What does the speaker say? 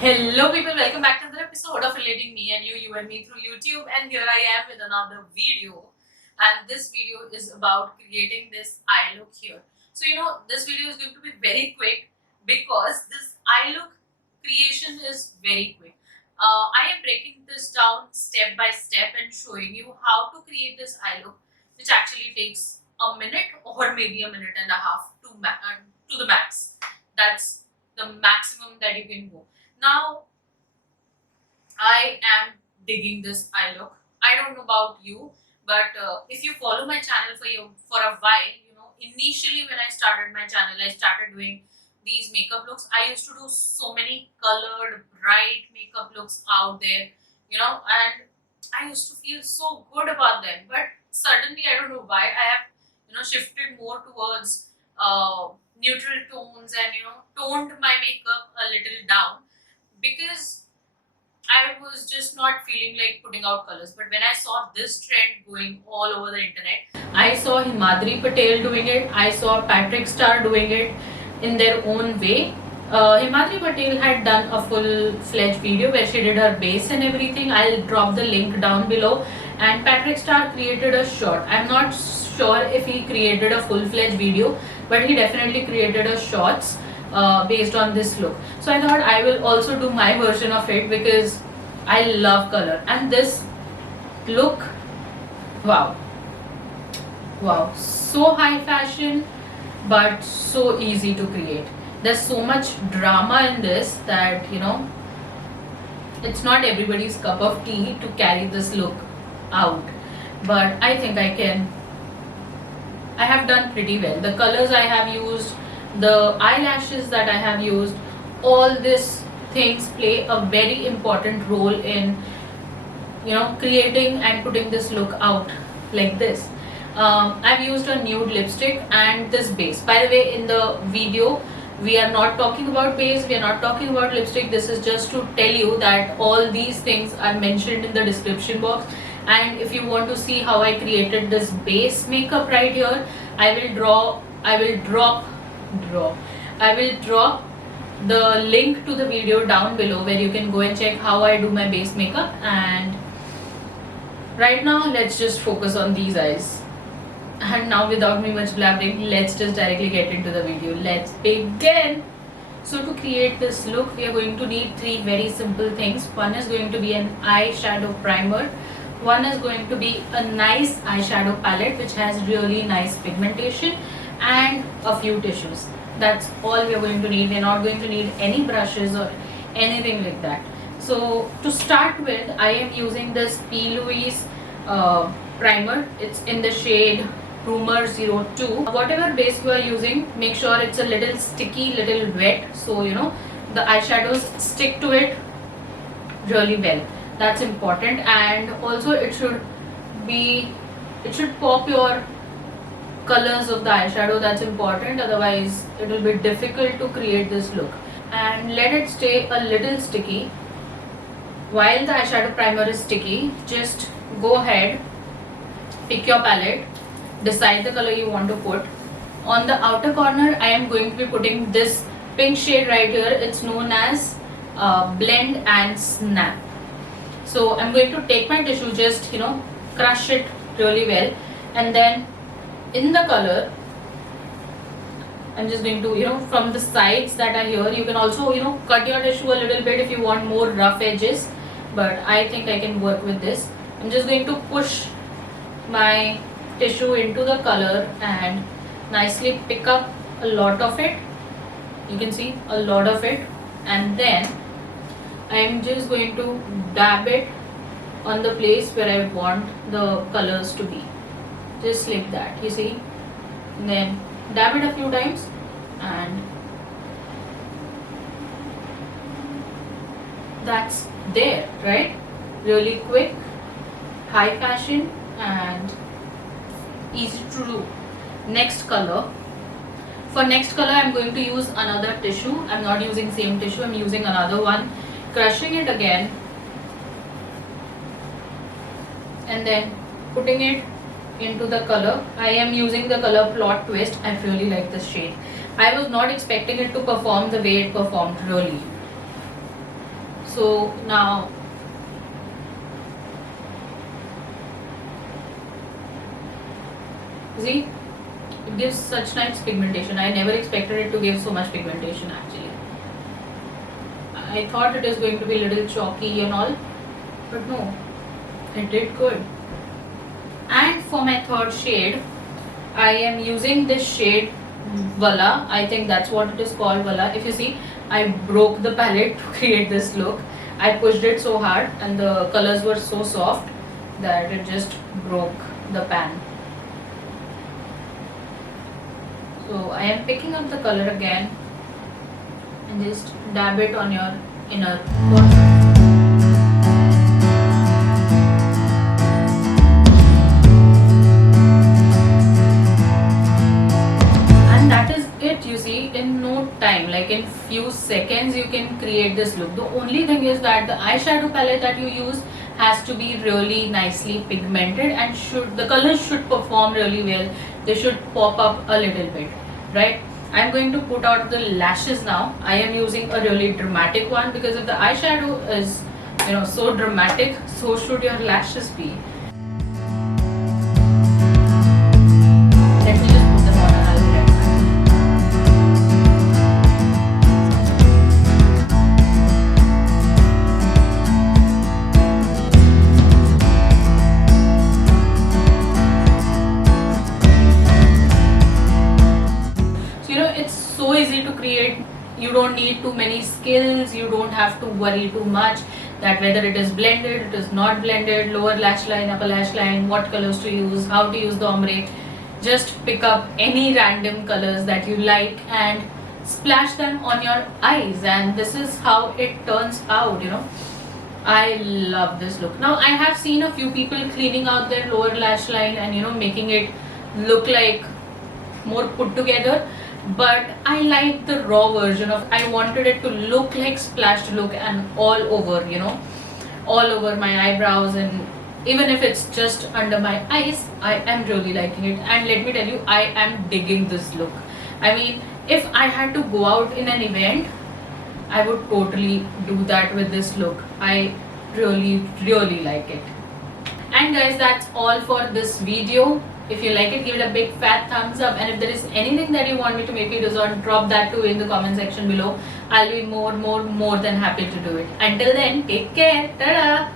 Hello people, welcome back to another episode of Relating Me and You and Me through YouTube, and here I am with another video. And this video is about creating this eye look here. So this video is going to be very quick because this eye look creation is very quick. I am breaking this down step by step and showing you how to create this eye look, which actually takes a minute or maybe a minute and a half to the max. That's the maximum that you can go. Now, I am digging this eye look. I don't know about you, but if you follow my channel for a while, initially when I started my channel, I started doing these makeup looks. I used to do so many colored, bright makeup looks out there, and I used to feel so good about them. But suddenly, I don't know why, I have, shifted more towards neutral tones and, toned my makeup a little down because I was just not feeling like putting out colors. But when I saw this trend going all over the internet, I saw Himadri Patel doing it, I saw Patrick Star doing it in their own way. Himadri Patel had done a full-fledged video where she did her base and everything. I'll drop the link down below. And Patrick Star created a short. I'm not sure if he created a full-fledged video, but he definitely created a shorts based on this look. So I thought I will also do my version of it because I love color, and this look, wow, so high fashion but so easy to create. There's so much drama in this that it's not everybody's cup of tea to carry this look out, but I think I have done pretty well. The colors I have used, the eyelashes that I have used, all these things play a very important role in creating and putting this look out like this. I've used a nude lipstick and this base. By the way, in the video we are not talking about base, we are not talking about lipstick. This is just to tell you that all these things are mentioned in the description box, and if you want to see how I created this base makeup right here, I will drop the link to the video down below where you can go and check how I do my base makeup. And right now let's just focus on these eyes. And now, without me much blabbering, let's just directly get into the video. Let's begin. So to create this look, we are going to need three very simple things. One is going to be an eyeshadow primer. One is going to be a nice eyeshadow palette which has really nice pigmentation, and a few tissues. That's all we are going to need. We are not going to need any brushes or anything like that. So to start with, I am using this P. Louise primer. It's in the shade Rumor 02. Whatever base you are using, make sure it's a little sticky, little wet, so the eyeshadows stick to it really well. That's important. And also it should pop your colors of the eyeshadow. That's important, otherwise it will be difficult to create this look. And let it stay a little sticky. While the eyeshadow primer is sticky, just go ahead, pick your palette, decide the color you want to put. On the outer corner, I am going to be putting this pink shade right here. It's known as Blend and Snap. So I'm going to take my tissue, just crush it really well, and then in the color I'm just going to from the sides that are here, you can also cut your tissue a little bit if you want more rough edges, but I think I can work with this. I'm just going to push my tissue into the color and nicely pick up a lot of it. You can see a lot of it, and then I'm just going to dab it on the place where I want the colors to be, just like that, you see. And then dab it a few times, and that's there, right? Really quick, high fashion, and easy to do. Next color. For next color, I'm going to use another tissue. I'm not using same tissue, I'm using another one. Crushing it again, and then putting it into the color. I am using the color Plot Twist. I really like this shade. I was not expecting it to perform the way it performed, really. So now see, it gives such nice pigmentation. I never expected it to give so much pigmentation actually. I thought it is going to be a little chalky and all, but no, it did good. And for my third shade, I am using this shade Vala. I think that's what it is called, Vala. If you see, I broke the palette to create this look. I pushed it so hard and the colors were so soft that it just broke the pan. So I am picking up the color again and just dab it on your inner corner. And that is it, you see, in no time, like in few seconds you can create this look. The only thing is that the eyeshadow palette that you use has to be really nicely pigmented and the colors should perform really well. They should pop up a little bit, right? I'm going to put out the lashes now. I am using a really dramatic one because if the eyeshadow is, so dramatic, so should your lashes be. Let me just put them on and I'll be right back. It's so easy to create. You don't need too many skills. You don't have to worry too much that whether it is blended, it is not blended, lower lash line, upper lash line, what colors to use, how to use the ombre. Just pick up any random colors that you like and splash them on your eyes, and this is how it turns out. I love this look. Now I have seen a few people cleaning out their lower lash line and making it look like more put together, but I like the raw version of. I wanted it to look like splashed look and all over, all over my eyebrows, and even if it's just under my eyes, I am really liking it. And let me tell you, I am digging this look. I mean, if I had to go out in an event, I would totally do that with this look. I really, really like it. And guys, that's all for this video. If you like it, give it a big fat thumbs up, and if there is anything that you want me to make videos on, drop that too in the comment section below. I'll be more than happy to do it. Until then, take care. Ta-da!